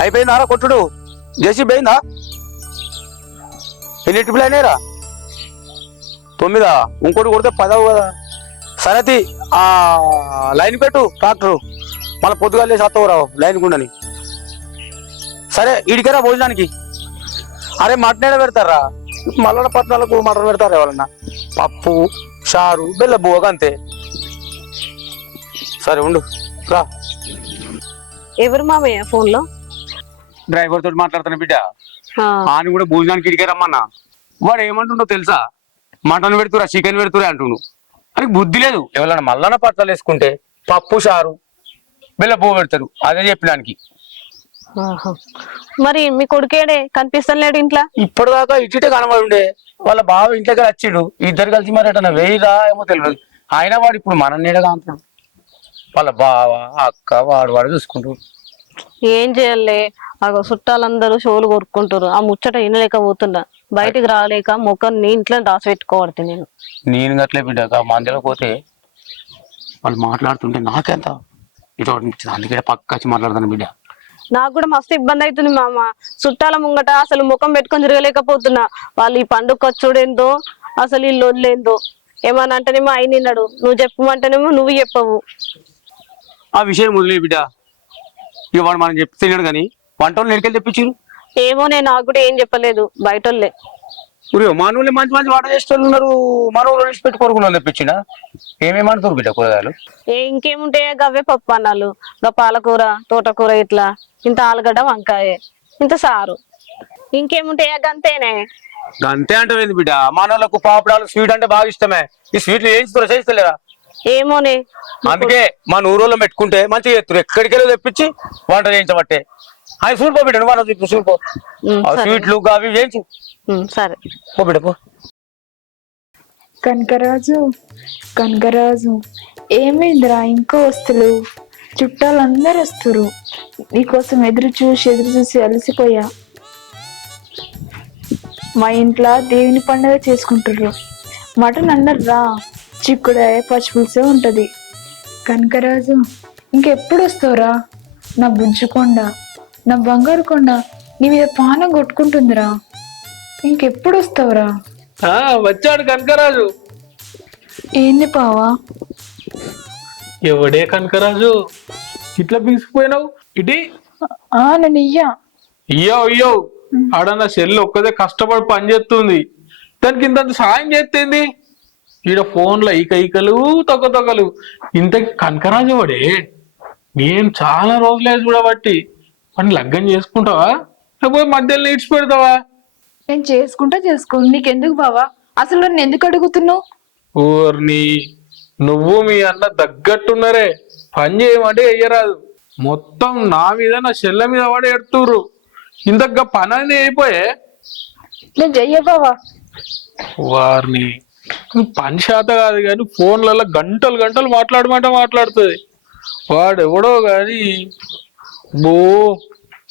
అయిపోయిందా కొట్టుడు? జేసీ పోయిందా? ఎన్ని ట్రిపుల్ అయినాయిరా? 9. ఇంకోటి కొడితే 10 కదా. సరే ఆ లైన్ పెట్టు ట్రాక్టర్, మళ్ళీ పొద్దుగా లేచి వస్తావురావు లైన్ గుండని. సరే ఇడికరా భోజనానికి. అరే మటన్ పెడతారా? మల్లడ పట్టణాలకు మటన్ పెడతారా ఎవరన్నా? పప్పు చారు బెల్ల బువ్వగా అంతే. సరే ఉండు రా. ఎవరు మామయ్య ఫోన్ లో? డ్రైవర్ తోటి మాట్లాడుతున్నా బిడ్డ. ఆయన కూడా భోజనానికి ఇడికే రమ్మన్నా. వాడు ఏమంటుండో తెలుసా? మటన్ పెడుతురా చికెన్ పెడుతురా అంటుండు. అని బుద్ధి లేదు. ఎవరన్నా మల్లన్న పట్టాలు వేసుకుంటే పప్పు చారు బెల్ల బువ్వ పెడతారు. అదే చెప్పడానికి. మరి మీ కొడుకేడే కనిపిస్తలేడు ఇంట్లో? ఇప్పటిదాకా ఇటుటే కనబడి ఉండే. వాళ్ళ బావ ఇంట్లోకి వచ్చిండు. ఇద్దరు కలిసి మరి అటన్నా వేయిరా ఏమో తెలియదు. అయినా వాడు ఇప్పుడు మన నీడగా అంటాడు. వాళ్ళ బావ అక్క వాడు చూసుకుంటాడు. ఏం చేయాలి? చుట్టాలందరూ షోలు కొరుక్కుంటారు. ఆ ముచ్చట వినలేకపోతున్నా. బయటికి రాలేక ముఖాన్ని ఇంట్లో దాచిపెట్టుకోవడతా నేను గట్లే బిడ్డ. మందిలో పోతే వాళ్ళు మాట్లాడుతుంటే నాకెంత ఇటు అందుకే పక్క వచ్చి మాట్లాడతాను బిడ్డ. నాకు కూడా మస్తు ఇబ్బంది అవుతుంది మామ. చుట్టాల ముంగట అసలు ముఖం పెట్టుకొని తిరగలేకపోతున్నా. వాళ్ళు ఈ పండుగ వచ్చుడేందో, అసలు ఈ లొల్లేందో. ఏమన్నా అంటేనేమో ఆయన విన్నాడు, నువ్వు చెప్పమంటేనేమో నువ్వు చెప్పవు. ఆ విషయం వదిలే బిడ్డ. ఇక వాడు మనం చెప్తే తిన్నాడు కానీ వంట వాళ్ళు ఎడికెళ్ళి తెప్పించారు ఏమో. నేను నాకు కూడా ఏం చెప్పలేదు. బయటోళ్ళే మనవులు మంచి మంచి వంట చేసేవాళ్ళు ఉన్నారు. మనవులు పెట్టి కొడుకులు తెప్పించినా ఏమేమంటారు బిడ్డ కూరగాయలు? ఇంకేముంటాయో గవ్వే పప్పు అన్నాలు, పాలకూర తోటకూర ఇట్లా ఇంత ఆలుగడ్డ వంకాయ ఇంత సారు. ఇంకేముంటాయా గంతేనే. అంతే అంటే బిడ్డ. మనోళ్ళకు పాపడాలు స్వీట్ అంటే బాగా ఇష్టమే. ఈ స్వీట్లు చేయిస్తలేరా? ఏమోనే. అందుకే మన ఊరోళ్ళం పెట్టుకుంటే మంచిగా చేస్తారు. ఎక్కడికెళ్ళి తెప్పించి వంట చేయించబట్టే. అవి చూడిపో బిడ్డ. నువ్వు చూడిపో స్వీట్లు అవి చేయించు. సరే పో బిడ్డ పో. కనకరాజు ఏమైందిరా ఇంకా వస్తలేవు? చుట్టాలందరూ వస్తారు. నీకోసం ఎదురు చూసి అలసిపోయా. మా ఇంట్లో దేవుని పండుగ చేసుకుంటారు. మటన్ అన్నారు రా. చిక్కుడాయ పచ్చిపులుసే ఉంటది. కనకరాజు ఇంకెప్పుడు వస్తావురా? నా బుజ్జుకొండ, నా బంగారు కొండ నీ మీద పానం కొట్టుకుంటుందిరా. ఇంకెప్పుడు వస్తావురా? వచ్చాడు కనకరాజు. ఏంది పావా? ఎవడే కనకరాజు? ఇట్లా బిగిసిపోయినావు? ఇటీ నన్ను ఇయ్యో ఆడ నా సెల్ ఒక్కదే కష్టపడి పని చేస్తుంది. దానికి ఇంత సాయం చేస్తేంది? ఈడ ఫోన్లో ఈకలు తొక్కలు. ఇంతకి కనకరాజు వాడే. నేను చాలా రోజులే చూడబట్టి పని లగ్గం చేసుకుంటావా లేకపోతే మధ్యలో నీడ్చి పెడతావా? నేను చేసుకో. నీకెందుకు బావా? అసలు నన్ను ఎందుకు అడుగుతున్నావు? ఊర్ని నువ్వు మీ అన్న తగ్గట్టున్నారే. పని చేయమంటే చెయ్యరాదు. మొత్తం నా మీద నా చెల్ల మీద వాడే ఎడుతుర్రు. ఇంతగా పని అనేది అయిపోయే. నేను చెయ్య బావా. వారిని పని శాత కాదు కానీ ఫోన్లలో గంటలు మాట్లాడుతుంది. వాడు ఎవడో గాని బో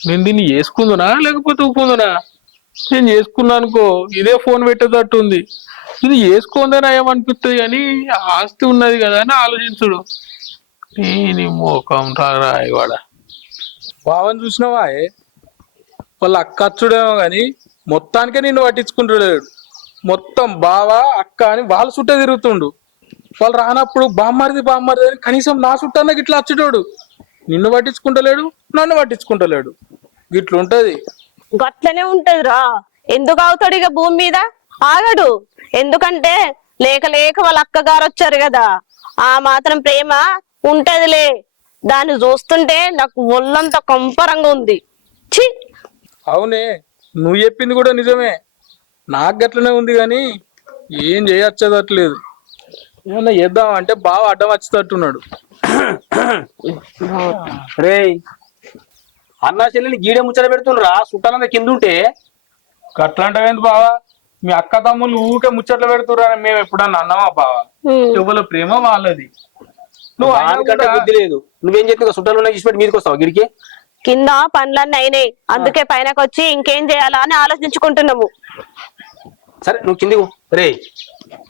నేను దీన్ని చేసుకుందునా లేకపోతే ఊపుకుందునా? నేను చేసుకున్నా అనుకో ఇదే ఫోన్ పెట్టేటట్టుంది. ఇది చేసుకోందేనా ఏమనిపిస్తుంది కానీ ఆస్తి ఉన్నది కదా అని ఆలోచించుడు. నేను మోకం రాయవాడ బావని చూసినావా? వాళ్ళ అక్క అచ్చుడేమో గాని మొత్తానికే నిన్ను పట్టించుకుంటాడు. మొత్తం బావ అక్క అని వాళ్ళ చుట్టే తిరుగుతుండు. వాళ్ళు రానప్పుడు బామ్మరిది అని కనీసం నా చుట్టాన్న గిట్లా వచ్చేటోడు. నిన్ను పట్టించుకుంటలేడు, నన్ను పట్టించుకుంటలేడు. గిట్లుంటది. గట్లనే ఉంటది రా. ఎందుకు అవుతాడు ఇక భూమి మీద? ఆగడు. ఎందుకంటే లేక వాళ్ళ అక్కగారు వచ్చారు కదా. ఆ మాత్రం ప్రేమ ఉంటదిలే. దాన్ని చూస్తుంటే నాకు ఒళ్ళంతా కంపరంగా ఉంది. ఛీ! అవునే, నువ్వు చెప్పింది కూడా నిజమే. నాకు గట్లనే ఉంది కానీ ఏం చేయొచ్చదట్లేదు. ఏమన్నా చేద్దాం అంటే బాగా అడ్డం వచ్చేటట్టున్నాడు. రే అన్నా చెల్లెని గీడే ముచ్చట పెడుతుండ్రా. చుట్టాలంతా కింద ఉంటే గట్లంటవేంది బావా? మీ అక్క తమ్ముళ్ళు ఊకే ముచ్చట్లు పెడుతుర్రు అని మేము ఎప్పుడన్నా అన్నావా బావా? ఎవరి ప్రేమ వాళ్ళది. నువ్వు ఆయనకంటే బుద్ధి లేదు. నువ్వేం చెప్తున్నా చుట్టాలు ఇచ్చిపెట్టి మీదకి వస్తావు గిడికి? కింద పనులన్నీ అయినాయి. అందుకే పైనకి వచ్చి ఇంకేం చేయాలా అని ఆలోచించుకుంటున్నాము. సరే నువ్వు కిందికు. రే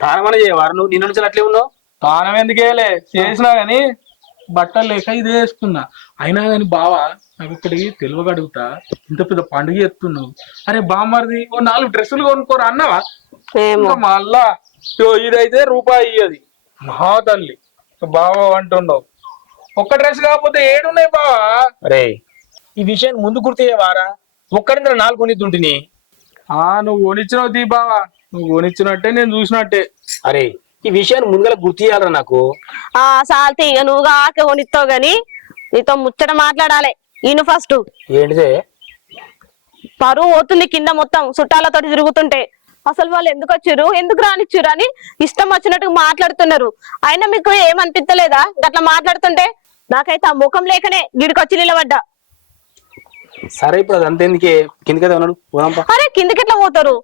తానమనే చేయవారు. నువ్వు నిన్న నుంచి అట్లే ఉన్నావు. తానం ఎందుకేలే చేసినా గాని బట్టలు లేక ఇది వేసుకున్నా. అయినా కానీ బావా నాకు ఇక్కడికి తెలివగా అడుగుతా, ఇంత పెద్ద పండుగ ఎత్తున్నావు, అరే బామ్మరిది ఓ 4 డ్రెస్సులు కొనుక్కోరా అన్నావా? ఏమో ఇంకా మళ్ళా ఇదైతే రూపాయి ఇయ్యది మహా తల్లి బావా అంటున్నావు. ఒక్క డ్రెస్ కాకపోతే ఏడున్నాయి బావా? అరే ఈ విషయాన్ని ముందు గుర్తు చేయవారా? ఒక్కడింద్ర 4 కొనిద్దుంటిని. నువ్వు కొనిచ్చినావు దీ బావా, నువ్వు కొనిచ్చినట్టే నేను చూసినట్టే. అరే ఈ విషయాన్ని ముందుగా గుర్తు చేయాలరా నాకు. సాల్తీ ఇక నువ్వుగా ఆకే కొనిస్తావు గాని నీతో ముచ్చట మాట్లాడాలి. ఈయన ఫస్ట్ ఏంటిదే? పరువు పోతుంది కింద మొత్తం చుట్టాలతో తిరుగుతుంటే. అసలు వాళ్ళు ఎందుకు వచ్చిర్రు, ఎందుకు రానిచ్చిర్రు అని ఇష్టం వచ్చినట్టు మాట్లాడుతున్నారు. అయినా మీకు ఏమనిపించలేదా గట్లా మాట్లాడుతుంటే? నాకైతే ఆ ముఖం లేకనే గిడికొచ్చి నిలబడ్డా. సరే ఇప్పుడు అది అంతేందుకే, కిందకైతే ఉన్నాడు పోదాంపా. అరే కిందకి ఎట్లా పోతారు?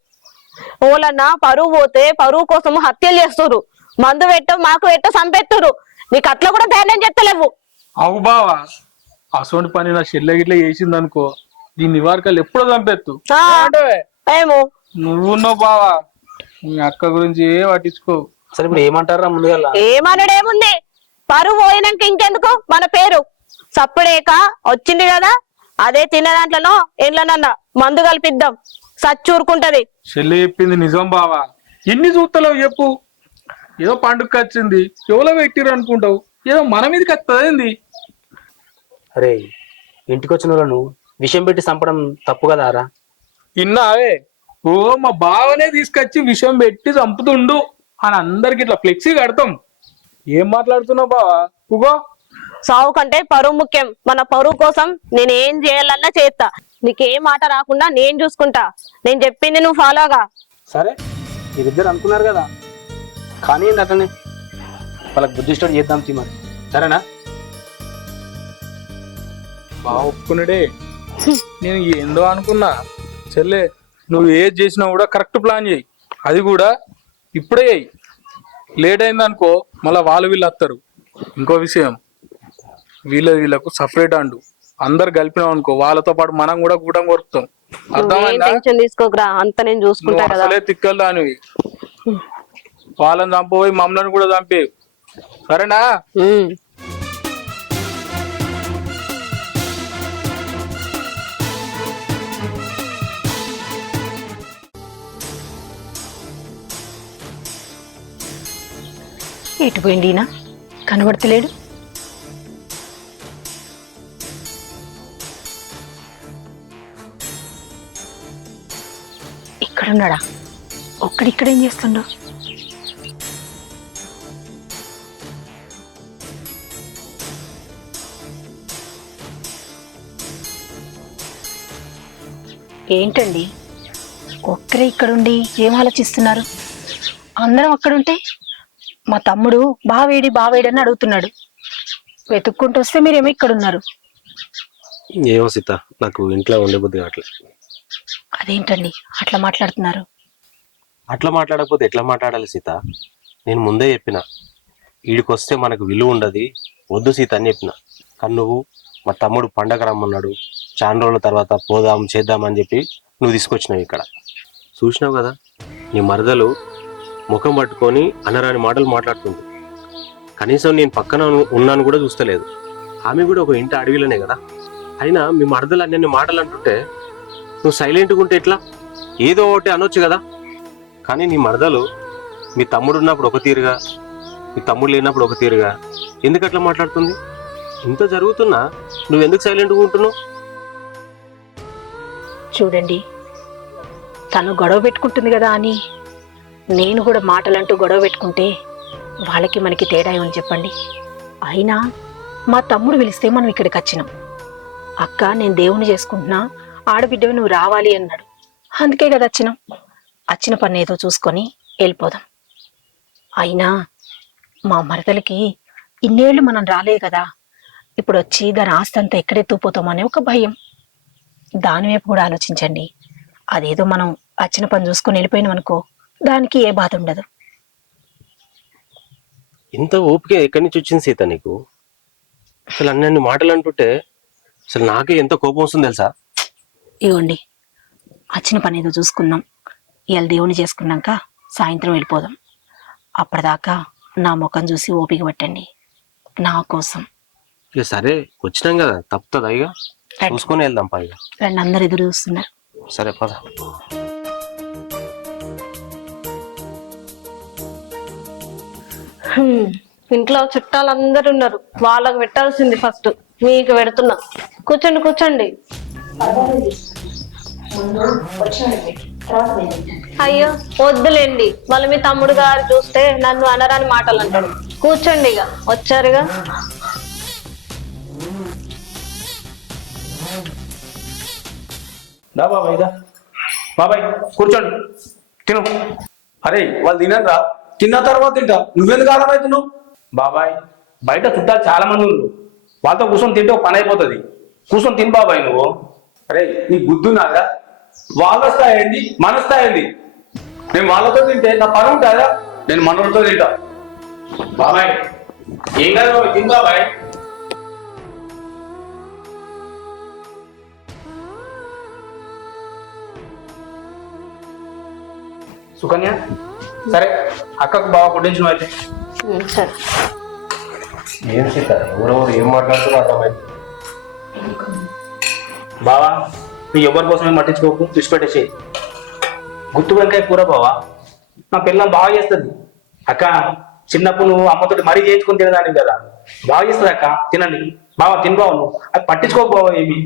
ఓలన్నా పరువు పోతే పరువు కోసం హత్యలు చేస్తురు, మందు పెట్టు మాకు పెట్టు చంపెత్తురు. నీకు అట్లా కూడా ధైర్యం చెప్తలేవు. అవు బావా, అసోంటి పని నా చెల్లె గిట్ల చేసింది అనుకో, దీని నివారకాలు ఎప్పుడో చంపెత్తు. ఏమో నువ్వున్నావు బావా, మీ అక్క గురించి ఏ పట్టించుకో. సరే ఇప్పుడు ఏమంటారా ముందుగా? ఏమనడేముంది, పరువు పోయినాక ఇంకెందుకు మన పేరు? సప్పుడేక వచ్చింది కదా, అదే తిన్న దాంట్లోనో ఏంట్లోనన్నా మందు కలిపిద్దాం, సచ్చూరుకుంటది. చెల్లె చెప్పింది నిజం బావా, ఎన్ని చూస్తలేవు చెప్పు. ఏదో పండుగ వచ్చింది ఎవరో పెట్టిరు అనుకుంటావు, ఏదో మన మీదకి వస్తుంది. అరే ఇంటికి వచ్చిన వాళ్ళను విషయం పెట్టి చంపడం తప్పు కదా రా? ఇన్నావే, ఓ మా బావనే తీసుకొచ్చి విషయం పెట్టి చంపుతుండు అని అందరికి ఇట్లా ఫ్లెక్సీ కడతాం. ఏం మాట్లాడుతున్నావు బావా? ఉగో సావు కంటే పరువు ముఖ్యం. మన పరువు కోసం నేను ఏం చేయాలన్నా చేస్తా. నీకేం మాట రాకుండా నేను చూసుకుంటా. నేను చెప్పింది నువ్వు ఫాలోగా. సరే మీరిద్దరు అనుకున్నారు కదా, కానీ అట్లనే వాళ్ళకి బుద్ధి స్టార్ట్ చేద్దాం తీ మరి, సరేనా? బావ ఒప్పుకున్నాడే. నేను ఏందో అనుకున్నా. చెల్లె నువ్వు ఏది చేసినా కూడా కరెక్ట్ ప్లాన్ చేయి, అది కూడా ఇప్పుడే చేయి. లేట్ అయింది అనుకో మళ్ళీ వాళ్ళు వీళ్ళు వస్తారు. ఇంకో విషయం, వీళ్ళకు సపరేట్ అండు, అందరు కలిపినాం అనుకో వాళ్ళతో పాటు మనం కూడా కూటం కొరుకుతాం. అర్థమైందా? టెన్షన్ తీసుకోకరా, అంత నేను చూసుకుంటా కదా. అసలే తిక్కలు దానివి, వాళ్ళని చంపబోయి మమ్మల్ని కూడా చంపే, సరేనా? ఎటు పోయిండినా కనబడతలేడు. ఇక్కడున్నాడా? ఒక్కడిక్కడేం చేస్తుండో? ఏంటండి ఒక్కరే ఇక్కడుండి ఏం ఆలోచిస్తున్నారు? అందరం అక్కడుంటే మా తమ్ముడు బావేడి అని అడుగుతున్నాడు. వెతుక్కుంటూ వస్తే మీరేమో ఇక్కడున్నారు. ఏమో సీత, నాకు ఇంట్లో ఉండే బుద్ధి కావట్లేదు. అదేంటండి అట్లా మాట్లాడుతున్నారు? అట్లా మాట్లాడకపోతే ఎట్లా మాట్లాడాలి సీత? నేను ముందే చెప్పిన, ఈడికొస్తే మనకు విలువ ఉండదు, వద్దు సీత అని చెప్పిన. కానీ నువ్వు మా తమ్ముడు పండగ రమ్మన్నాడు, చాలా రోజుల తర్వాత పోదాం చేద్దామని చెప్పి నువ్వు తీసుకొచ్చినావు ఇక్కడ. చూసినావు కదా, నీ మరదలు ముఖం పట్టుకొని అనరాని మాటలు మాట్లాడుతుంది. కనీసం నేను పక్కన ఉన్నాను కూడా చూస్తలేదు. ఆమె కూడా ఒక ఇంటి అడవిలోనే కదా. అయినా మీ మరదలు అన్ని మాటలు అంటుంటే నువ్వు సైలెంట్గా ఉంటే ఎట్లా? ఏదో ఒకటి అనొచ్చు కదా. కానీ నీ మరదలు మీ తమ్ముడు ఉన్నప్పుడు ఒక తీరుగా, మీ తమ్ముడు లేనప్పుడు ఒక తీరుగా ఎందుకు అట్లా మాట్లాడుతుంది? ఇంత జరుగుతున్నా నువ్వెందుకు సైలెంట్గా ఉంటున్నావు? చూడండి, తను గొడవ పెట్టుకుంటుంది కదా అని నేను కూడా మాటలంటూ గొడవ పెట్టుకుంటే వాళ్ళకి మనకి తేడా ఏమని చెప్పండి? అయినా మా తమ్ముడు పిలిస్తే మనం ఇక్కడికి వచ్చినాం. అక్క నేను దేవుణ్ణి చేసుకుంటున్నా, ఆడబిడ్డవి నువ్వు రావాలి అన్నాడు. అందుకే కదా వచ్చినాం. వచ్చిన పని ఏదో చూసుకొని వెళ్ళిపోదాం. అయినా మా మరదలకి ఇన్నేళ్ళు మనం రాలేదు కదా, ఇప్పుడు వచ్చి దాని ఆస్తి అంతా ఎక్కడెత్తుకుపోతామనే ఒక భయం. దాని వైపు కూడా ఆలోచించండి. అదేదో మనం వచ్చిన పని చూసుకొని వెళ్ళిపోయినాం అనుకో, దానికి ఏ బాధ ఉండదు. ఇంత ఓపిక ఎక్కడి నుంచి వచ్చింది సీత నీకు? అసలు అన్ని మాటలు అంటుంటే అసలు నాకే ఎంత కోపం వస్తుంది తెలుసా? ఇవ్వండి, వచ్చిన పని ఏదో చూసుకుందాం. ఇవాళ దేవుని చేసుకున్నాక సాయంత్రం వెళ్ళిపోదాం. అప్పటిదాకా నా ముఖం చూసి ఓపిక పట్టండి నా కోసం. ఇక సరే వచ్చినాం కదా తప్పుతుంది ఇక చూసుకొని వెళ్దాం పైగా. రండి, అందరు ఎదురు చూస్తున్నారు. సరే పద. ఇంట్లో చుట్టాలందరూ ఉన్నారు, వాళ్ళకు పెట్టాల్సింది ఫస్ట్, మీకు పెడుతున్నా. కూర్చోండి కూర్చోండి. అయ్యో వద్దులేండి, వాళ్ళ మీ తమ్ముడు గారు చూస్తే నన్ను అనరాని మాటలు అంటాడు. కూర్చోండి, ఇక వచ్చారుగా. దా బాబాయ్ దా. బాబాయ్ కూర్చోండి, తిను. అరే వాళ్ళు తినరా, తిన్న తర్వాత తింటా, నువ్వెందుకు ఆలమవుతున్నావు? బాబాయ్ బయట చుట్టాలు చాలా మంది ఉన్నారు, వాళ్ళతో కూర్చొని తింటే ఒక పని అయిపోతుంది. కూర్చొని తిని బాబాయ్ నువ్వు. అరే నీ బుద్ధి నాదా? వాళ్ళ స్థాయి ఏంది, మన స్థాయి ఏంది? నేను వాళ్ళతో తింటే నా పని ఉంటుందా? నేను మనోళ్ళతో తింటా. బాబాయ్ ఏం కాదు బాబాయ్, తిని బాబాయ్. సుకన్య సరే, అక్కకు బాగా కొట్టించిన అయితే. సరే. ఏం సీత ఎవరెవరు ఏం మాట్లాడుతున్నా అర్థమైంది. బావా నువ్వు ఎవరి కోసమే పట్టించుకోకు, విడిచిపెట్టేసి. గుత్తి వంకాయ కూర బావా, నా పిల్లలు బాగా చేస్తుంది. అక్క చిన్నప్పుడు నువ్వు అమ్మతోటి మరీ చేయించుకొని తినదానికి కదా, బాగా చేస్తుంది అక్క. తినండి బావా, తిని బావ. నువ్వు అది పట్టించుకోకు బావా, ఏమి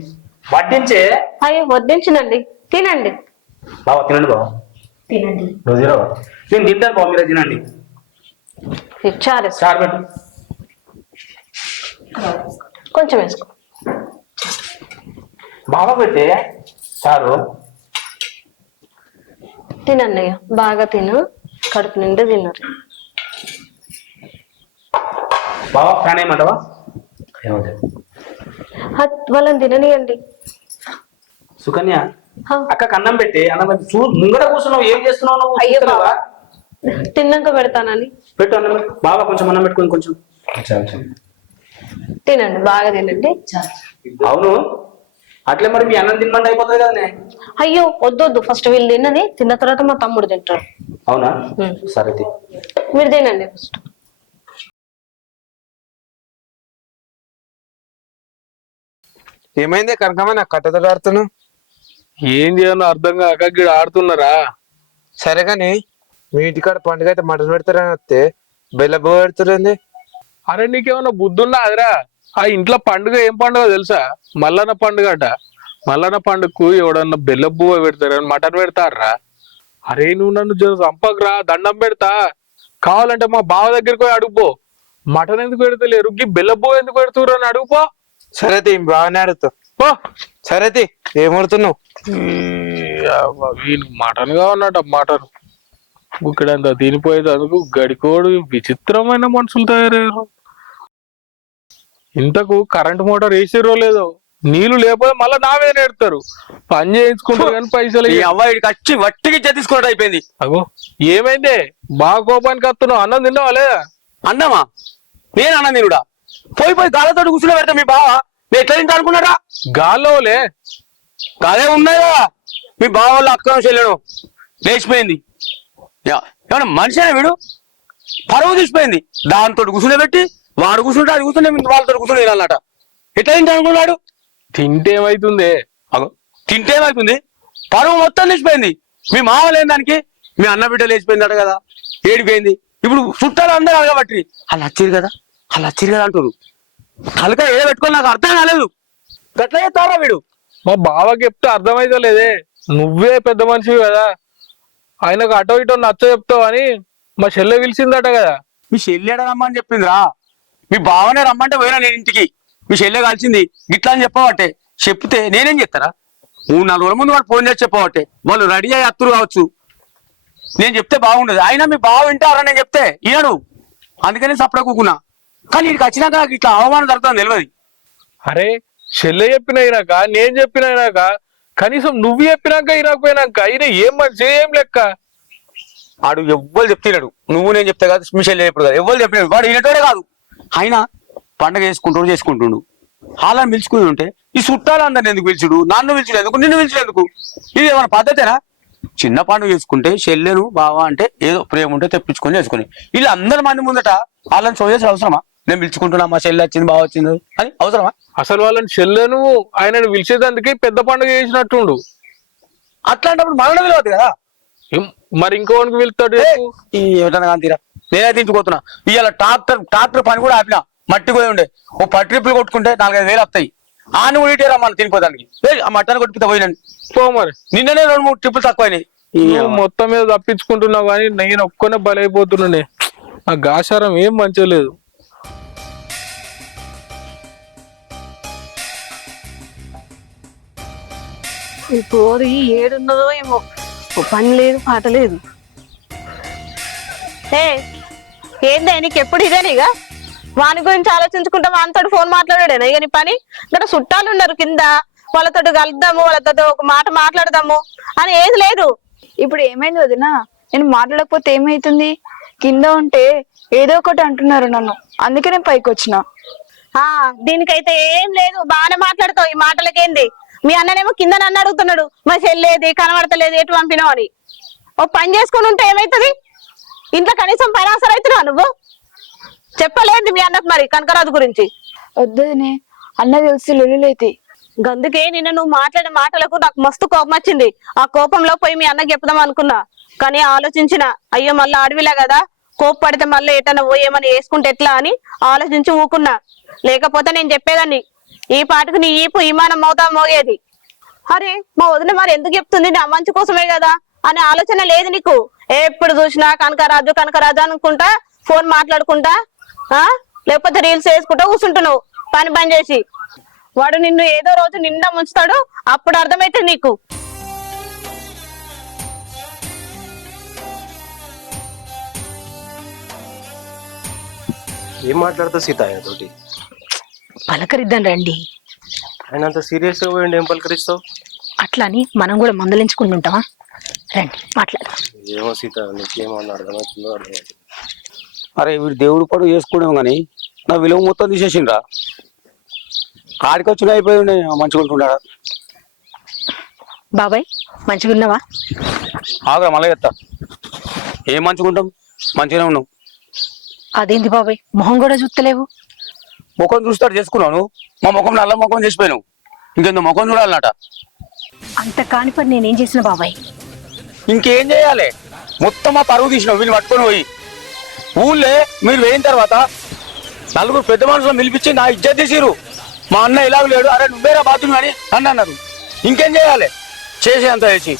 వడ్డించే. అయ్యో వద్దించనండి, తినండి. బావా తినండి బావా. తినండి. నువ్వు తినవా? నేను తింటాను బావ, మీరే తినండి. ఇచ్చారు, చారు పెట్టు. కొంచెం వేసుకో. బాగా పెట్టే చారు. తినండి, బాగా తిను, కడుపు నిండా తిన్నారు. బావా ఫ్యాన్ ఏమంటావా? ఏమంటే వాళ్ళని తిననియండి. సుకన్య హా. అక్కకి అన్నం పెట్టి అన్నం పెట్టి ముంగట కూర్చున్నావు, ఏం చేస్తున్నావు నువ్వు? అయ్యో చూస్తున్నావా? తిన్నాక పెడతానని. పెట్టు అన్నం పెట్టు. బావా కొంచెం అన్నం పెట్టుకొని కొంచెం. తినండి, బాగా తినండి. అవును అట్లే మరి మీ అన్నం తినమంటే అయిపోతుంది కదనే. అయ్యో వద్దొద్దు, ఫస్ట్ వీళ్ళు తిన్నది, తిన్న తర్వాత మా తమ్ముడు తింటాడు. అవునా సరే తి. మీరు తినండి ఫస్ట్. ఏమైంది కనకమ్మ, నాకు కట్టెతో ఆడుతున్నావు? ఏం చేయాలో అర్థం కాక గిడ ఆడుతున్నారా. సరే కానీ మీ ఇంటికాడ పండుగ అయితే మటన్ పెడతారని వస్తే బెల్లబో పెడుతుంది. అరే నీకేమన్నా బుద్ధున్నా అదిరా, ఆ ఇంట్లో పండుగ ఏం పండుగ తెలుసా? మల్లన్న పండుగ అట. మల్లన్న పండుగకు ఎవడన్నా బెల్ల బువ్వ పెడతారని మటన్ పెడతారా? అరే నువ్వు నన్ను చంపకరా, దండం పెడతా. కావాలంటే మా బావ దగ్గరికి పోయి అడుగుపో, మటన్ ఎందుకు పెడతలేరు, బెల్ల బువ్వ ఎందుకు పెడుతురు అని అడుగుపో. సరే బాగానే ఆడుతావు. పో. సరే ఏం ఆడుతున్నావు? వీళ్ళు మటన్ గా ఉన్నట, మటన్ ఇక్కడంతా తినిపోయేది అందుకు గడికోడు. విచిత్రమైన మనుషులు తయారయ్యారు. ఇంతకు కరెంట్ మోటార్ వేసిరో లేదో, నీళ్లు లేకపోతే మళ్ళీ నా మీద నేడుతారు. పని చేయించుకుంటారు కానీ పైసలు అవ్వాయికి వచ్చి వట్టికి తీసుకున్నట్టు అయిపోయింది. అగో ఏమైంది, బాగా కోపానికి వస్తున్నావు. అన్నం తిన్నావా లేదా? అన్నమా? నేను అన్న తినుడా? పోయి గాలతో కూర్చుని పెడతా మీ బావ. నేను ఎట్లా తింటా అనుకున్నారా? గాల్లోలే అదే ఉన్నాయి కదా మీ బావ వాళ్ళ అక్క చెల్లెడు లేచిపోయింది. ఏమన్నా మనిషినే వీడు? పరువు తీసిపోయింది. దాంతో కూర్చుని పెట్టి వాడు కూర్చుంటే అది కూర్చుంటే వాళ్ళతో కూర్చుని తినాలన్నట. ఎట్లా తింటా అనుకున్నాడు? తింటే ఏమైతుంది? అగో తింటే ఏమైతుంది? పరువు మొత్తం లేచిపోయింది. మీ మావ లేని దానికి మీ అన్న బిడ్డ లేచిపోయిందట కదా, ఏడిపోయింది. ఇప్పుడు చుట్టాలు అందరూ అడగబట్టి వాళ్ళు వచ్చిరు కదా అంటారు. కలక ఏదో పెట్టుకొని నాకు అర్థం కాలేదు. గట్లా చేస్తారా వీడు? మా బావకి చెప్తే అర్థమైతే లేదే, నువ్వే పెద్ద మనిషివి కదా, ఆయనకు అటో ఇటో నచ్చ చెప్తావు అని మా చెల్లె పిలిచిందట కదా. మీ చెల్లెడ రమ్మని చెప్పిందిరా. మీ బావనే రమ్మంటే పోయినా నేను ఇంటికి. మీ చెల్లె కలిసింది గిట్లా అని చెప్పబట్టే. చెప్తే నేనేం చెప్తారా? 3-4 రోజుల ముందు వాడు ఫోన్ చేసి చెప్పబట్టే వాళ్ళు రెడీ అయ్యి అత్తురు కావచ్చు. నేను చెప్తే బాగుండదు. అయినా మీ బావ వింటారా నేను చెప్తే ఈయడు. అందుకని సపడ కూకున్నా. కానీ ఇక్కడికి వచ్చినాక నాకు ఇట్లా అవమానం జరుగుతుంది తెలియదు. అరే చెల్లె చెప్పిన అయినాక, నేను చెప్పిన అయినాక, కనీసం నువ్వు చెప్పినాక ఇరాకపోయినాక ఈయన ఏం మనిషి, ఏం లెక్క? వాడు ఎవ్వరు చెప్తున్నాడు. నువ్వు నేను చెప్తే కాదు, మీ చెల్లె ఎప్పుడు కాదు, ఎవ్వరు చెప్పినాడు. వాడు ఈయనటోడే కాదు. అయినా పండగ చేసుకుంటుండు. వాళ్ళని పిలుచుకుని ఉంటే ఈ చుట్టాలు అందరిని ఎందుకు పిలుచుడు? నన్ను పిలుచుడు ఎందుకు, నిన్ను పిలుచుడు ఎందుకు? ఇది ఏమైనా పద్ధతేనా? చిన్న పండుగ చేసుకుంటే చెల్లెను బావా అంటే ఏదో ప్రేమ ఉంటే తెప్పించుకొని చేసుకుని వీళ్ళు అందరి మంది ముందట వాళ్ళని చూసేసి అవసరమా? నేను పిలుచుకుంటున్నా మా చెల్లి వచ్చింది బాగా వచ్చింది అని అవసరమా? అసలు వాళ్ళని చెల్లెను ఆయనను పిలిచేదానికి పెద్ద పండుగ చేసినట్టుండు. అట్లాంటప్పుడు మనల్ని పిలవద్దు కదా. మరి ఇంకోనికి వెళ్తాడు ఈ ఏమిటన్నా కానీ తీరా నేనైతే ఇంటిపోతున్నా. ఇవాళ ట్రాక్టర్ పని కూడా ఆపినా, మట్టి పోయి ఉండే. ఓ 10 ట్రిప్పులు కొట్టుకుంటే 4-5 వస్తాయి. ఆని కూడా ఇటే రమ్మని తినిపోతానికి. ఆ మట్టాన్ని కొట్టిపోతే పోయినండి పో. మరి నిన్ననే 2-3 ట్రిప్పులు తక్కువైనాయి. మొత్తం మీద తప్పించుకుంటున్నావు కానీ నేను ఒక్కనే బలైపోతున్నానే. ఆ గాశారం ఏం మంచిగా లేదు. ఇప్పుడు ఏడున్నదో ఏమో, ఓ పని లేదు పాట లేదు. ఏందే నీకు ఎప్పుడు ఇదేనిగా? వాని గురించి ఆలోచించుకుంటా వానితో ఫోన్ మాట్లాడాడేనా ఇక నీ పని? ఇక్కడ చుట్టాలు ఉన్నారు కింద, వాళ్ళతో కలుద్దాము, వాళ్ళతో ఒక మాట మాట్లాడదాము అని ఏది లేదు. ఇప్పుడు ఏమైంది వదినా? నేను మాట్లాడకపోతే ఏమైతుంది? కింద ఉంటే ఏదో ఒకటి అంటున్నారు నన్ను, అందుకే నేను పైకి వచ్చిన. దీనికైతే ఏం లేదు, బాగానే మాట్లాడతావు. ఈ మాటలకేంది? మీ అన్ననేమో కింద నన్ను అడుగుతున్నాడు, మా చెల్లేది కనబడతలేదు, ఎటు పంపినావు అని. ఓ పని చేసుకుని ఉంటే ఏమైతుంది? ఇంట్లో కనీసం పైనాసర అవుతున్నావు నువ్వు? చెప్పలేదు మీ అన్నకు మరి కనకరాజు గురించి? వద్దనే, అన్న తెలిసి లొల్లులైతే. గందుకే నిన్న నువ్వు మాట్లాడే మాటలకు నాకు మస్తు కోపం వచ్చింది. ఆ కోపంలో పోయి మీ అన్నకి చెప్దాం అనుకున్నా, కానీ ఆలోచించిన అయ్యో మళ్ళీ అడవిలే కదా, కోప్పడితే మళ్ళీ ఏటన్నా పోయేమని వేసుకుంటే ఎట్లా అని ఆలోచించి ఊకున్నా. లేకపోతే నేను చెప్పేదాన్ని ఈ పాటకు నీ ఈపు విమానం మోతా మోగేది. అరే మా వదిన మరి ఎందుకు చెప్తుంది, నా మంచి కోసమే కదా అనే ఆలోచన లేదు నీకు? ఎప్పుడు చూసినా కనకరాజు కనకరాజు అనుకుంటా ఫోన్ మాట్లాడుకుంటా, లేకపోతే రీల్స్ వేసుకుంటా కూర్చుంటున్నావు పని బంద్ చేసి. వాడు నిన్ను ఏదో రోజు నిండా ముంచుతాడు, అప్పుడు అర్థమైతే నీకు. ఏం మాట్లాడుతావు సీత ఆయనతోటి? పలకరిద్దాం రండి. ఆయన అంత సీరియస్ గా పోయిండి, ఏం పలకరిస్తావు? అట్లా అని మనం కూడా మందలించుకుని ఉంటామా? రండి మాట్లాడదాం. ఏమో సీత, నీకేమన్నా అర్థమవుతుందో అర్థమవుతుంది. అరే వీడు దేవుడు పడు చేసుకోవడం కానీ నా విలువ మొత్తం తీసేసిండ్రా. కాడికి వచ్చిన అయిపోయి ఉండే మంచిగా ఉంటున్నాడా? బాబాయ్ మంచిగా ఉన్నావా? ఆగా మళ్ళీ చెప్తా. ఏం మంచిగా ఉంటాం, మంచిగానే ఉన్నాం. అదేంటి బాబాయ్ మొహం కూడా చూస్తలేవు? ముఖం చూస్తాడు చేసుకున్నాను, మా ముఖం నల్ల ముఖం చేసిపోయాను, ఇంకెందుకు ముఖం చూడాలన్నట. అంత కాని పని నేనేం చేసిన బాబాయ్? ఇంకేం చేయాలి? మొత్తం మా పరువు తీసినావు వీళ్ళు పట్టుకొని పోయి. ఊళ్ళే మీరు వేయిన తర్వాత 4 పెద్ద మనుషులు పిలిపించి నా ఇజ్జత్ తీసిరు. మా అన్న ఇలాగ లేడు, అరే నువ్వేరా బాత్రూమ్ అని అన్నారు. ఇంకేం చేయాలి? చేసేంత చేసి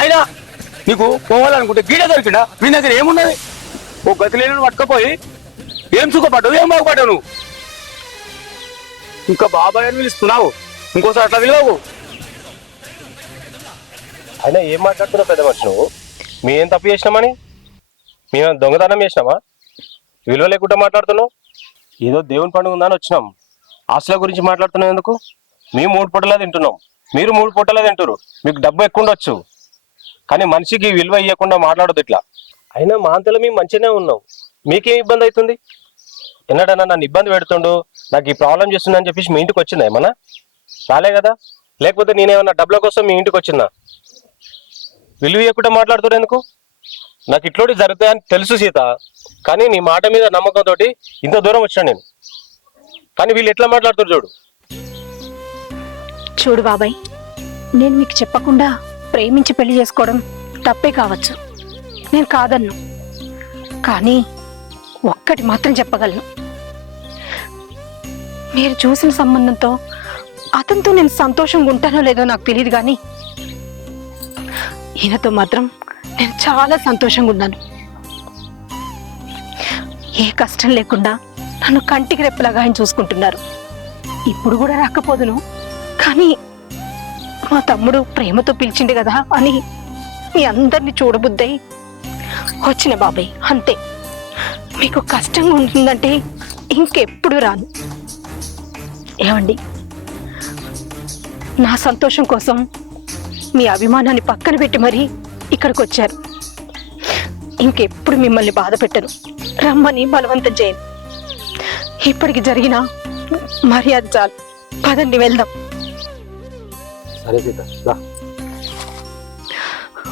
అయినా నీకు పోవాలనుకుంటే గీడ దొరికిందా? మీ దగ్గర ఏమున్నది? ఓ గతి లేని పట్టుకపోయి ఏం సుఖపడ్డావు, ఏం బాగుపడ్డావు నువ్వు? ఇంకా బాబాయ్ అని పిలుస్తున్నావు, ఇంకోసారి అట్లా పిలవవు. అయినా ఏం మాట్లాడుతున్నావు పెద్ద మనిషి నువ్వు? మేం తప్పు చేసినామని? మేము దొంగతనం చేసినామా? విలువ లేకుండా మాట్లాడుతున్నావు. ఏదో దేవుని పండుగ ఉందని వచ్చినాం, ఆస్తుల గురించి మాట్లాడుతున్నావు ఎందుకు? మేము 3 పూటలా తింటున్నాం, మీరు 3 పూటలా తింటారు. మీకు డబ్బు ఎక్కువ ఉండొచ్చు, కానీ మనిషికి విలువ ఇవ్వకుండా మాట్లాడదు ఇట్లా. అయినా మా అంతలో మేము మంచిగానే ఉన్నాం, మీకేం ఇబ్బంది అవుతుంది? ఎన్నడన్నా నన్ను ఇబ్బంది పెడుతుండు, నాకు ఈ ప్రాబ్లం చేస్తుంది అని చెప్పేసి మీ ఇంటికి వచ్చిందా ఏమన్నా? రాలే కదా. లేకపోతే నేనేమన్నా డబ్బుల కోసం మీ ఇంటికి వచ్చిందా? విలువ ఇవ్వకుండా మాట్లాడుతున్నారు ఎందుకు? నాకు ఇట్లోటి జరుగుతాయని తెలుసు సీత, కానీ నీ మాట మీద నమ్మకంతో ఇంత దూరం వచ్చాను నేను. కానీ వీళ్ళు ఎట్లా మాట్లాడుతున్నారు చూడు. చూడు బాబాయ్, నేను మీకు చెప్పకుండా ప్రేమించి పెళ్లి చేసుకోవడం తప్పే కావచ్చు, నేను కాదన్ను. కానీ ఒక్కటి మాత్రం చెప్పగలను, మీరు చూసిన సంబంధంతో అతనితో నేను సంతోషంగా ఉంటానో లేదో నాకు తెలియదు, కానీ ఈయనతో మాత్రం నేను చాలా సంతోషంగా ఉన్నాను. ఏ కష్టం లేకుండా నన్ను కంటికి రెప్పలాగా ఆయన చూసుకుంటున్నారు. ఇప్పుడు కూడా రాకపోదును, కానీ మా తమ్ముడు ప్రేమతో పిలిచిండు కదా అని మీ అందరినీ చూడబుద్దయి వచ్చిన బాబాయ్, అంతే. మీకు కష్టంగా ఉంటుందంటే ఇంకెప్పుడు రాను. ఏమండి, నా సంతోషం కోసం మీ అభిమానాన్ని పక్కన పెట్టి మరీ ఇక్కడికి వచ్చారు. ఇంకెప్పుడు మిమ్మల్ని బాధ పెట్టను, రమ్మని బలవంతం చేయను. ఇప్పటికి జరిగిన మర్యాద చాలు, పదండి వెళ్దాం. సరే సీత,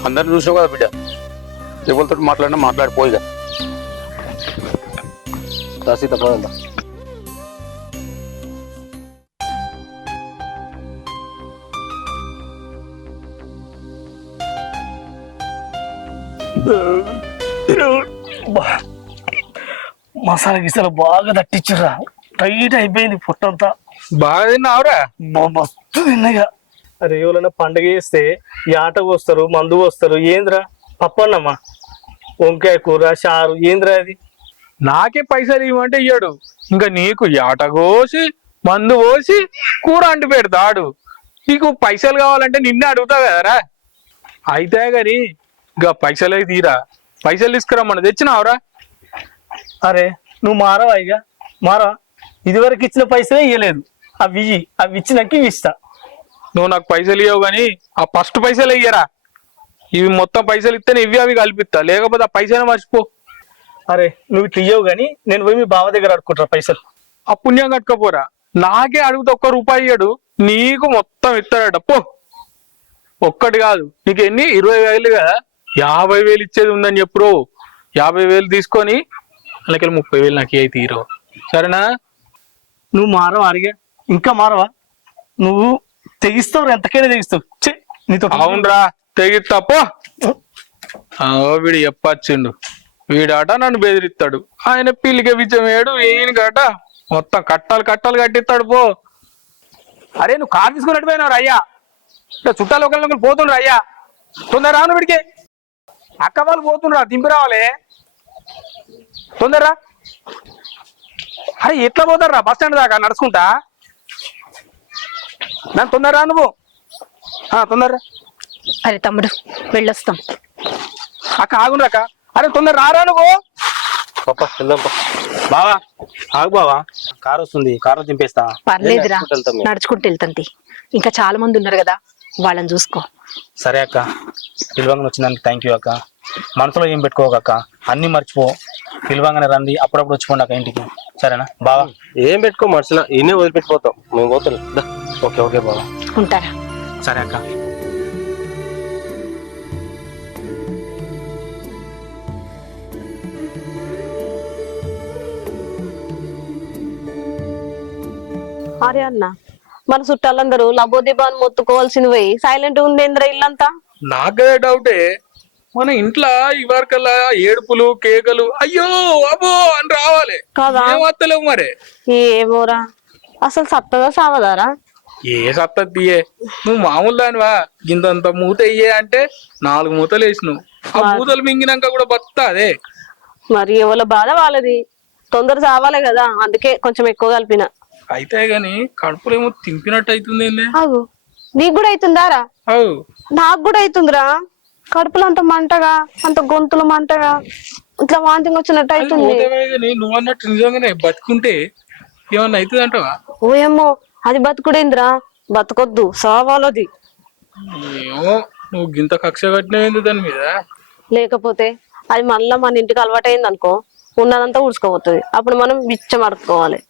అందరిని చూసావు కదా బిడ్డ, ఎవరితో మాట్లాడినా మాట్లాడిపోయిగా. సీత పోదా. మసాలా గిసాలా బాగా తట్టించురా, టైట్ అయిపోయింది పొట్టంతా. బాగా తిన్నావురా? మస్తు తిన్నగా. అరే ఎవరైనా పండగ చేస్తే ఈ ఆట పోస్తారు, మందు పోస్తారు. ఏంద్రా పప్పన్నమ్మా, వంకాయ కూర, చారు, ఏంద్రా అది? నాకే పైసలు ఇవ్వమంటే ఇయ్యాడు, ఇంకా నీకు యాట కోసి మందు పోసి కూర అంటి పెడతాడు. నీకు పైసలు కావాలంటే నిన్నే అడుగుతా కదరా. అయితే గాని ఇంకా పైసలే తీరా, పైసలు తీసుకురమ్మని తెచ్చినావురా? అరే నువ్వు మారవా, ఇక మారవా. ఇదివరకు ఇచ్చిన పైసలే ఇవ్వలేదు, అవి ఇచ్చినాక ఇవి ఇస్తా. నువ్వు నాకు పైసలు ఇవ్వవు కానీ ఆ ఫస్ట్ పైసలు ఇయ్యరా. ఇవి మొత్తం పైసలు ఇస్తేనే ఇవి అవి కల్పిస్తా, లేకపోతే ఆ పైసలు మర్చిపో. అరే నువ్వు ఇట్లా ఇవ్వవు కానీ నేను పోయి మీ బావ దగ్గర అడుకుంటా పైసలు. ఆ పుణ్యం కట్టుకోపోరా, నాకే అడుగుతా ఒక్క రూపాయి ఇయ్యడు, నీకు మొత్తం ఇస్తాడట పో. ఒక్కటి కాదు, నీకు ఎన్ని 20,000 కదా, 50,000 ఇచ్చేది ఉందని చెప్పురో. 50,000 తీసుకొని అలాగే 30,000 నాకు అయితే తీరో, సరేనా? నువ్వు మారవా అడిగా, ఇంకా మారవా. నువ్వు తెగిస్తావు, ఎంతకైనా తెగిస్తావు. నీతో అవునరా తెగిస్తా పో. వీడు చెప్పచ్చిండు, వీడాట నన్ను బెదిరిస్తాడు. ఆయన పిల్లికి విజయమేడు ఈయనకట మొత్తం కట్టాలు కట్టిస్తాడు పో. అరే నువ్వు కారు తీసుకున్నట్టు పోయినావు అయ్యా, చుట్టాలు ఒకళ్ళు పోతుండ్రు అయ్యా. తొందర రాను వీడికి, అక్క వాళ్ళు పోతుండ్రా, దింపి రావాలి తొందరరా. అరే ఎట్లా పోతారా బస్ స్టాండ్ దాకా నడుచుకుంటా? నన్ను తొందర రా నువ్వు, తొందరరా. అరే తమ్ముడు వెళ్ళొస్తాం. అక్క ఆగుండ్రక్క, అరే తొందర రారా నువ్వు. పాప వెళ్దాం. బావా ఆగు బావా, కారు వస్తుంది, కారు దింపేస్తా. పర్లేదురా, నడుచుకుంటూ వెళ్తాంతి. ఇంకా చాలా మంది ఉన్నారు కదా, వాళ్ళని చూసుకో. సరే అక్క, పిలవంగానే వచ్చినందుకు థ్యాంక్ యూ అక్క. మనసులో ఏం పెట్టుకోక అక్క, అన్ని మర్చిపో. పిలవంగానే రండి, అప్పుడప్పుడు వచ్చిపోండి అక్క ఇంటికి, సరేనా బావా? ఏం పెట్టుకో మనసులో, ఈయనే వదిలిపెట్టిపోతాం మేము పోతాం. ఓకే ఓకే బావా, ఉంటారా? సరే అక్క. అరే అన్న, మన చుట్టాలందరూ లబోదిబాన్ మొత్తుకోవాల్సింది పోయి సైలెంట్ ఉందేంద్ర ఇల్లంతా. నాకే డౌటే, మన ఇంట్లో ఇవరకల్లా ఏడుపులు కేకలు అయ్యో అబ్బో అని రావాలి కాదా? ఏమత్తలేవు మరి. ఏమోరా, అసలు సత్తదా సావదారా? ఏ సత్తయ్యే, నువ్వు మామూలు దానివా? ఇంతంత మూత అయ్యే అంటే 4 మూతలు వేసినావు, ఆ మూతలు మింగినాక కూడా బతా అదే. మరి ఎవరి బాధ వాళ్ళది, తొందర సావాలే కదా, అందుకే కొంచెం ఎక్కువ కలిపిన. అయితే గాని కడుపులేమో తింపినట్టు అవుతుంది. అవు నీకు కూడా అవుతుందారా? అవు నాకు కూడా అవుతుందిరా, కడుపులో అంత మంటగా, అంత గొంతులు మంటగా, ఇట్లా వాంతింగ్ వచ్చినట్టు అవుతుంది. నువ్వు అన్నట్టు నిజంగానే బతుకుంటే ఏమన్నా అవుతుంది అంటావా? ఓయమ్మో, అది బతుకుడేంద్రా, బతకొద్దు సావాలది. ఏమో నువ్వు గింత కక్ష కట్టినవేంది దాని మీద. లేకపోతే అది మళ్ళా మన ఇంటికి అలవాటైంది అనుకో, ఉన్నదంతా ఊడ్చుకోబోతుంది, అప్పుడు మనం బిచ్చం అడుక్కోవాలి.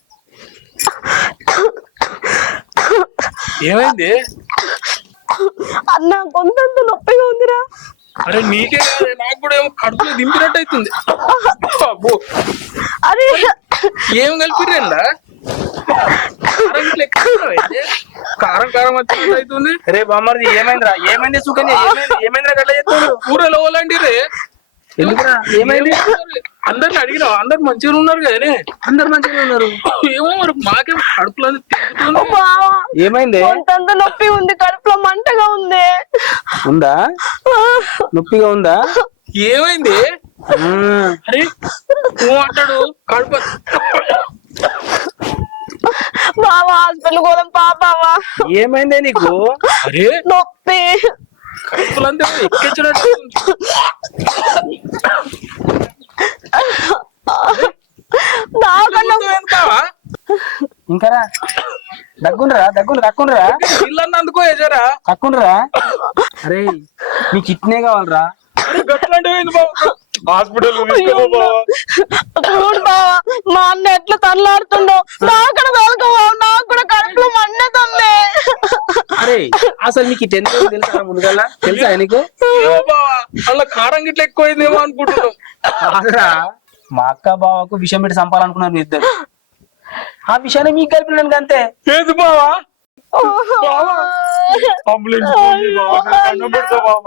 ఏమైంది అన్న, గొంతంత నొప్పిగా ఉందిరా. అరే నీకే కాదు, నాకు కూడా ఏమో కడుపులో దింపినట్టు అవుతుంది. అరే ఏం కలిపిరేందా? కారం కారం వచ్చినట్టు అవుతుంది. రే బామ్మది ఏమైందిరా? ఏమైంది సుకన్య? ఏమైందిరా గట్ల చెప్తారు? కూరలో ఓలాంటి రే. ఎందుకురా ఏమైంది? అందరిని అడిగినా, అందరు మంచిగా ఉన్నారు కదనే. అందరు మంచిగా ఉన్నారు. ఏమో మరి మాకేం కడుపులో ఏమైంది? గొంతంత నొప్పి ఉంది, కడుపులో మంటగా ఉంది. ఉందా? నొప్పిగా ఉందా? ఏమైంది? అరే నువ్వు అంటాడు కడుపు. బావా హాస్పిటల్ పోదాం పాపావా. ఏమైందే నీకు? అరే నొప్పి, కడుపులంతా ఎక్కించినట్టు. ఇంకా దగ్గుండ్రా ఇల్లన్న అందుకో ఏజారా తక్కుండ్రా. అరే నీకు ఇట్నే కావాలరా? హాస్పిటల్ మా అన్న ఎట్లా తనలాడుతుండో, నాకు నాకు కూడా కడుపులో మండుతుంది. అరే అసలు నీకు టెన్త్ తెలుసా? ముందుగా తెలుసా నీకు? అలా కారం గిట్ల ఎక్కువైందేమో అనుకుంటున్నావు. కాదురా, మా అక్క బావకు విషయం పెట్టి చంపాలనుకున్నారు మీ ఇద్దరు. ఆ విషయాన్ని మీకు కలిపినాను అంతే. ఏది బావా? అంబులెన్స్ ఫోన్ చేయి బావ, నాకు దండం పెడతా బావ.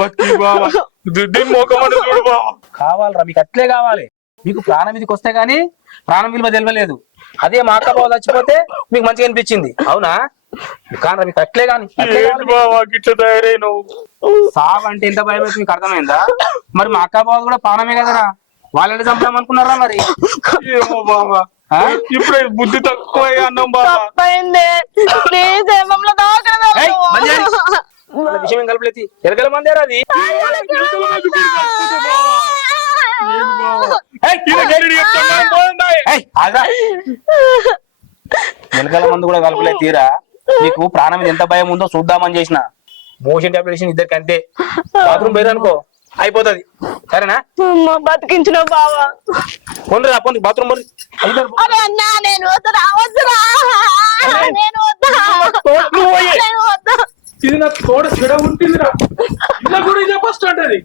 బతికి బావ, దీని మోకమని చూడు బావ. కావాలరా మీకు అట్లే కావాలి. మీకు ప్రాణం మీదకి వస్తే గానీ ప్రాణం విలువ తెలియలేదు. అదే మా అక్క బావ చచ్చిపోతే మీకు మంచిగా అనిపించింది, అవునా? కానరా మీకు అట్లే గాని ఏంటి బావ గిట్ల తయారైనవు? సావు అంటే ఎంత భయం అయితే మీకు అర్థమైందా? మరి మా అక్క బావ కూడా ప్రాణమే కదరా, వాళ్ళని చంపాం అనుకున్నారా మరి? ఏమో బావ, ఇప్పుడే బుద్ధి తక్కువ అన్నాం బావ. తప్పైంది ప్లీజ్ మమ్మల్ని ఏయ్, బంద్ చేయి. దాకా వాళ్ళ విషయం ఏం కలుపులేతి ఎరగల మందేరా అది. ఏయ్, ఆగ్రా. ఎలకల మందు కూడా కలుపులే తీరా. నీకు ప్రాణం మీద ఎంత భయం ఉందో చూద్దామని చేసిన. మోషన్ టాబ్లెట్ ఇద్దరికి అంతే. బాత్రూమ్ పోయి అనుకో అయిపోతుంది, సరేనా? బతికించిన బావా. పోండి పోండి బాత్రూమ్ పోండి. అరే అన్నా నేను వద్దురా వద్దురా, నేను వద్దా నువ్వు పోయి. నేను వద్దా. ఇది నాకు తోడ చెడ ఉంటుందిరా, ఇలా కూడా ఇదే ఫస్ట్ అంటది.